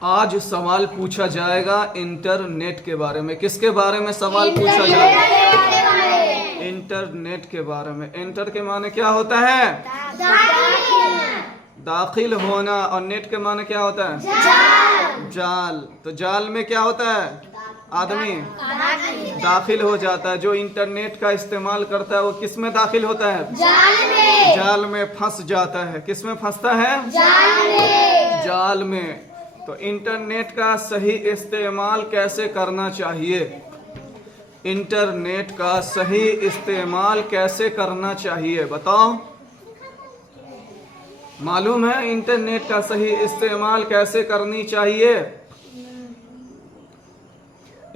आज सवाल पूछा जाएगा इंटरनेट के बारे में। किसके बारे में सवाल पूछा जाएगा? इंटरनेट के बारे में। इंटर के माने क्या होता है? दाखिल होना। और नेट के माने क्या होता है? जाल। तो जाल में क्या होता है? आदमी दाखिल हो जाता है। जो इंटरनेट का इस्तेमाल करता है वो किस में दाखिल होता है? जाल में फंस जाता है। किस में फंसता है? जाल में। तो इंटरनेट का सही इस्तेमाल कैसे करना चाहिए? इंटरनेट का सही इस्तेमाल कैसे करना चाहिए बताओ? मालूम है इंटरनेट का सही इस्तेमाल कैसे करनी चाहिए?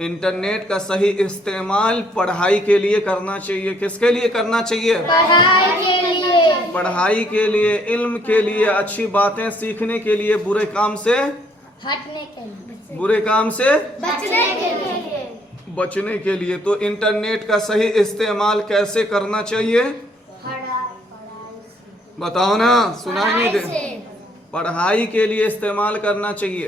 इंटरनेट का सही इस्तेमाल पढ़ाई के लिए करना चाहिए। किसके लिए करना चाहिए? पढ़ाई के लिए। पढ़ाई के लिए, इल्म के लिए, अच्छी बातें सीखने के लिए, बुरे काम से हटने के लिए, बुरे काम से बचने के लिए। बचने के लिए। तो इंटरनेट का सही इस्तेमाल कैसे करना चाहिए बताओ ना, सुनाई नहीं दे। पढ़ाई के लिए इस्तेमाल करना चाहिए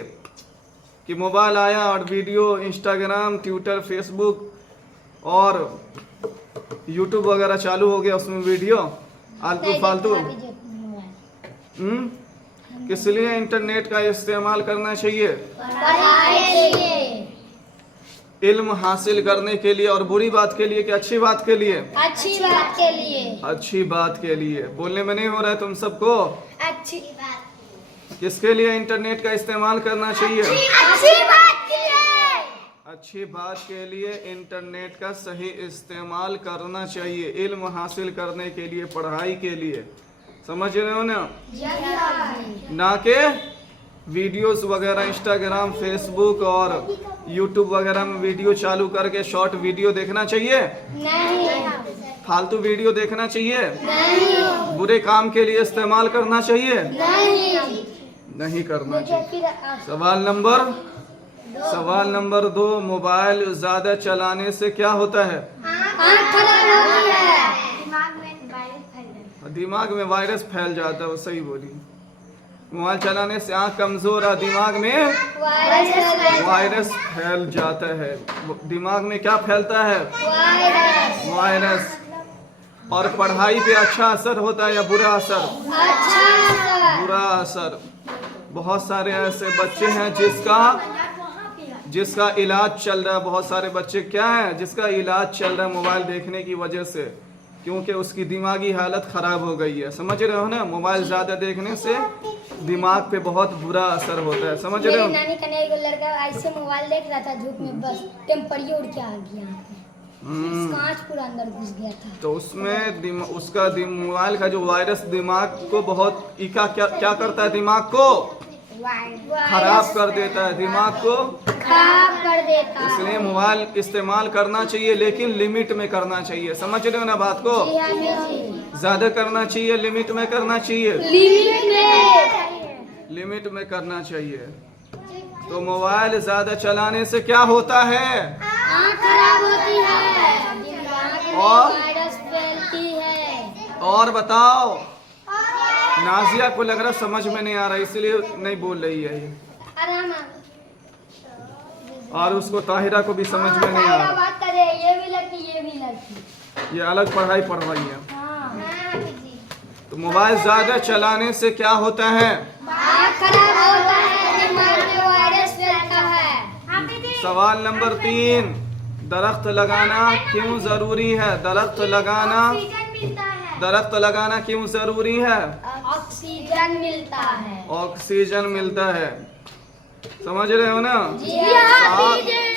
कि मोबाइल आया और वीडियो, इंस्टाग्राम, ट्विटर, फेसबुक और यूट्यूब वगैरह चालू हो गया, उसमें वीडियो आलतू फालतू। किस लिए इंटरनेट का इस्तेमाल करना चाहिए? पढ़ाई के लिए, इल्म हासिल करने के लिए। और बुरी बात के लिए कि अच्छी बात के लिए? अच्छी बात के लिए। अच्छी बात के लिए। बोलने में नहीं हो रहा है तुम सबको? अच्छी बात। किसके लिए इंटरनेट का इस्तेमाल करना चाहिए? अच्छी बात के लिए। अच्छी बात के लिए इंटरनेट का सही इस्तेमाल करना चाहिए, इल्म हासिल करने के लिए, पढ़ाई के लिए। समझ रहे हो ना? ना के वीडियोस वगैरह इंस्टाग्राम, फेसबुक और यूट्यूब वगैरह में वीडियो चालू करके शॉर्ट वीडियो देखना चाहिए? नहीं। फालतू वीडियो देखना चाहिए? नहीं। बुरे काम के लिए इस्तेमाल करना चाहिए? नहीं। नहीं करना चाहिए। सवाल नंबर 2, मोबाइल ज्यादा चलाने से क्या होता है? आँख खराब होती है। दिमाग में वायरस फैल जाता है। वो सही बोली। मोबाइल चलाने से आँख कमजोर और दिमाग में वायरस फैल जाता है। दिमाग में क्या फैलता है? वायरस। और पढ़ाई पे अच्छा असर होता है या बुरा असर? बुरा असर। बहुत सारे ऐसे बच्चे हैं जिसका इलाज चल रहा है। बहुत सारे बच्चे क्या है जिसका इलाज चल रहा है मोबाइल देखने की वजह से, क्योंकि उसकी दिमागी हालत खराब हो गई है। समझ रहे हो ना? मोबाइल ज्यादा देखने से दिमाग पे बहुत बुरा असर होता है। समझ रहे हो? मेरी नानी का एक लड़का ऐसे मोबाइल देख रहा था धूप में, बस टेम्परी उड़ के आ गया, कांच पूरा अंदर घुस गया था। तो उसमें उसका मोबाइल का जो वायरस दिमाग को बहुत क्या करता है? दिमाग को खराब कर देता है। दिमाग को खराब कर देता है। इसलिए मोबाइल इस्तेमाल करना चाहिए, लेकिन लिमिट में करना चाहिए। समझ रहे हो ना बात को? ज्यादा करना चाहिए, लिमिट में करना चाहिए? लिमिट में करना चाहिए। तो मोबाइल ज्यादा चलाने से क्या होता है? आँख खराब होती है और वायरस फैलती है। और बताओ। नाजिया को लग रहा समझ में नहीं आ रहा, इसलिए नहीं बोल रही है ये। और उसको ताहिरा को भी समझ में नहीं आ रहा। बात कर रहे, ये भी लड़की, ये भी लड़की, ये अलग पढ़ाई पढ़ रही है। हाँ। तो मोबाइल ज्यादा चलाने से क्या होता है? आँख खराब होता है, दिमाग में वायरस फैलता है। सवाल नंबर 3, दरख्त लगाना क्यों जरूरी है? दरख्त लगाना क्यों जरूरी है? ऑक्सीजन मिलता है। ऑक्सीजन मिलता है। समझ रहे हो ना?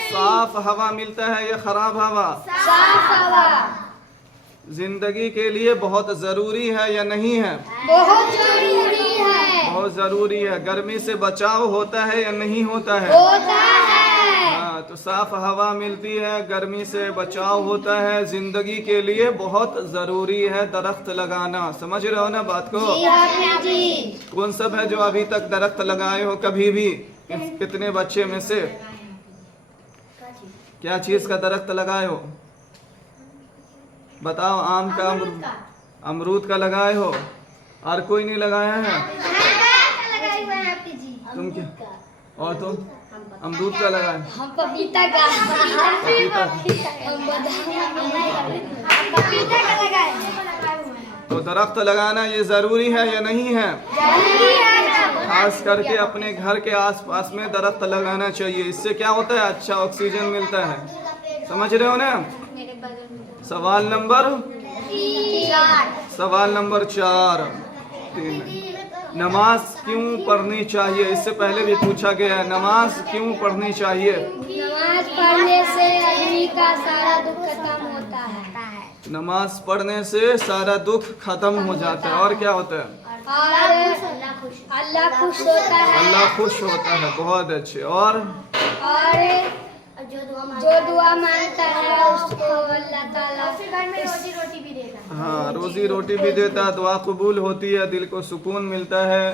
साफ हवा मिलता है या खराब हवा? साफ हवा जिंदगी के लिए बहुत जरूरी है या नहीं है? बहुत जरूरी है। बहुत जरूरी है। गर्मी से बचाव होता है या नहीं होता है? होता है। हाँ, तो साफ हवा मिलती है, गर्मी से बचाव होता है, जिंदगी के लिए बहुत जरूरी है दरख्त लगाना। समझ रहे हो ना बात को? जी। कौन सब है जो अभी तक दरख्त लगाए हो कभी भी? कितने बच्चे में से क्या चीज का दरख्त लगाए हो बताओ? आम का, अमरूद का लगाए हो? और कोई नहीं लगाया है? तुम क्या और तुम? अमरूद का लगाए? हम पपीता का। पपीता। हम पपीता का लगाए हैं। तो दरख्त लगाना ये जरूरी है या नहीं है? खास करके अपने घर के आसपास में दरख्त लगाना चाहिए। इससे क्या होता है? अच्छा ऑक्सीजन मिलता है। समझ रहे हो ना? सवाल नंबर 4। नमाज क्यों पढ़नी चाहिए? इससे पहले भी पूछा गया है, नमाज क्यों पढ़नी चाहिए? नमाज पढ़ने से आदमी का सारा दुख खत्म होता है। नमाज पढ़ने से सारा दुख खत्म हो जाता है। और क्या होता है? और अल्लाह खुश होता है। अल्लाह खुश होता है। बहुत अच्छे। और जो दुआ मांगता है उसको अल्लाह ताला रोजी रोटी भी देता है। हाँ, रोजी रोटी भी देता है, दुआ कबूल होती है, दिल को सुकून मिलता है।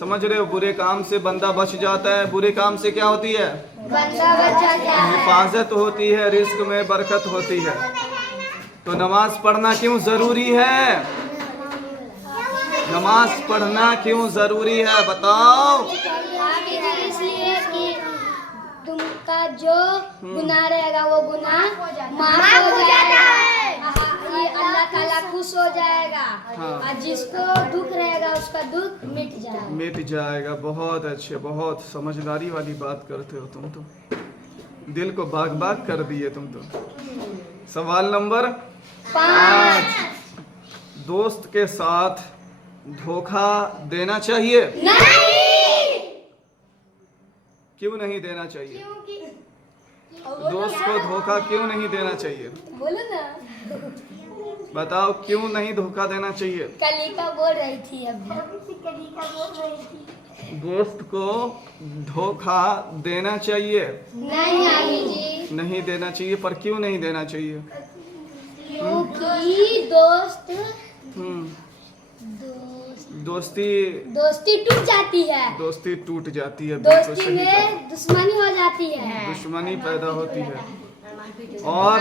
समझ रहे हो? बुरे काम से बंदा बच जाता है। बुरे काम से क्या होती है? बंदा बच जाता है। हिफाजत होती है, रिस्क में बरकत होती है। तो नमाज पढ़ना क्यों जरूरी है? नमाज पढ़ना क्यों जरूरी है बताओ? इसलिए कि तुमका जो गुनाह रहेगा वो गुनाह माफ हो जाएगा। ये अल्लाह ताला खुश हो जाएगा। हाँ। और जिसको दुख रहेगा उसका दुख मिट जाएगा। मिट जाएगा। बहुत अच्छे, बहुत समझदारी वाली बात करते हो तुम तो। दिल को बाग बाग कर दिए तुम तो। सवाल नंबर 5। दोस्त के साथ धोखा देना चाहिए? नहीं। क्यों नहीं देना चाहिए? दोस्त को धोखा क्यों नहीं देना चाहिए? बोलो ना। बताओ क्यों नहीं धोखा देना चाहिए? कलिका बोल रही थी अभी। कलिका बोल रही थी। दोस्त को धोखा देना चाहिए? नहीं आमी जी। नहीं देना चाहिए। पर क्यों नहीं देना चाहिए? क्योंकि दोस्ती टूट जाती है। दोस्ती टूट जाती है। बिल्कुल दोस्ती सही में कहा। दुश्मनी हो जाती है। दुश्मनी पैदा होती है और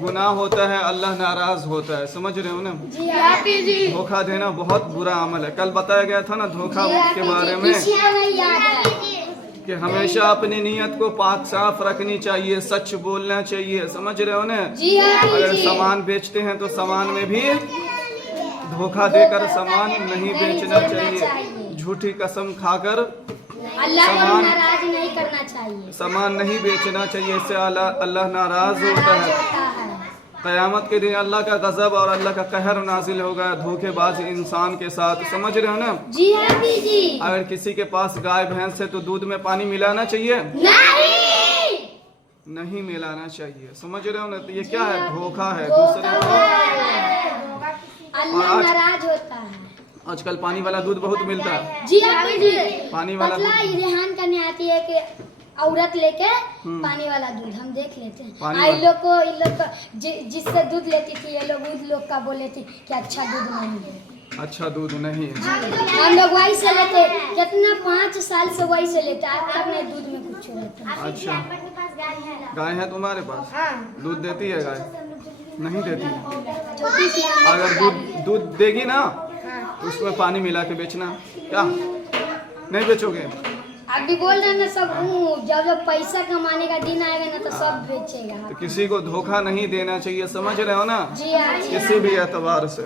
गुनाह होता है, अल्लाह नाराज होता है। समझ रहे हो ना? जी हाफी जी। धोखा देना बहुत बुरा अमल है। कल बताया गया था ना धोखा के बारे में किसी को नहीं याद है कि हमेशा अपनी नीयत को पाक साफ रखनी चाहिए, सच बोलना चाहिए। समझ रहे हो ना? जी हाफी अगर जी। सामान बेचते हैं तो सामान में भी धोखा देकर सामान नहीं बेचना चाहिए। झूठी कसम खाकर अल्लाह को नाराज नहीं करना चाहिए। सामान नहीं बेचना चाहिए। इससे अल्लाह नाराज होता है। क़यामत के दिन अल्लाह का गजब और अल्लाह का कहर नाजिल होगा धोखेबाज इंसान के साथ। समझ रहे हो ना? जी हाफी जी। अगर किसी के पास गाय भैंस है तो दूध में पानी मिलाना चाहिए? नहीं मिलाना चाहिए। समझ रहे हो ना? तो ये क्या है? धोखा है दूसरे को। अल्लाह नाराज होता है। आजकल पानी वाला दूध बहुत मिलता है। जी हाफी जी। पानी वाला पतला दूध। रेहान करने आती है कि औरत लेके पानी वाला दूध हम देख लेते हैं। पानी इन लोग को जिससे दूध लेती थी ये लोग उस लोग का बोले थी कि अच्छा दूध नहीं है। अच्छा दूध नहीं है। हम लोग वही से लेते कितना 5 साल से वही से लेते आज तक नहीं दूध में कुछ रहता। अच्छा गाय है तुम्हारे पास? दूध देती है गाय? नहीं देती। छोटी सी अगर दूध देगी ना तो उसमें पानी मिला के बेचना। क्या नहीं बेचोगे? अभी बोल रहे ना सब जब पैसा कमाने का दिन आएगा ना तो सब बेचेगा। तो किसी को धोखा नहीं देना चाहिए। समझ रहे हो ना? जी हाँ। किसी भी एतबार से।